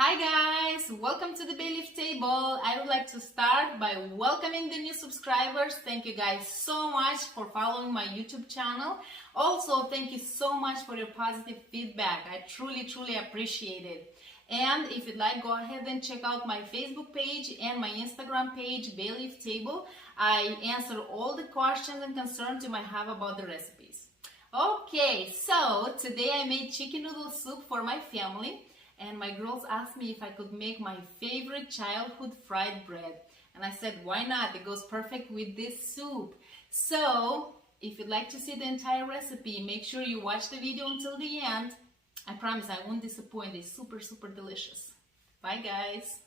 Hi guys, welcome to the Bay Leaf Table. I would like to start by welcoming the new subscribers. Thank you guys so much for following my YouTube channel. Also, thank you so much for your positive feedback. I truly appreciate it. And if you'd like, go ahead and check out my Facebook page and my Instagram page, Bay Leaf Table. I answer all the questions and concerns you might have about the recipes. Okay, so today I made chicken noodle soup for my family. And my girls asked me if I could make my favorite childhood fried bread. And I said, why not? It goes perfect with this soup. So, if you'd like to see the entire recipe, make sure you watch the video until the end. I promise I won't disappoint. It's super delicious. Bye guys.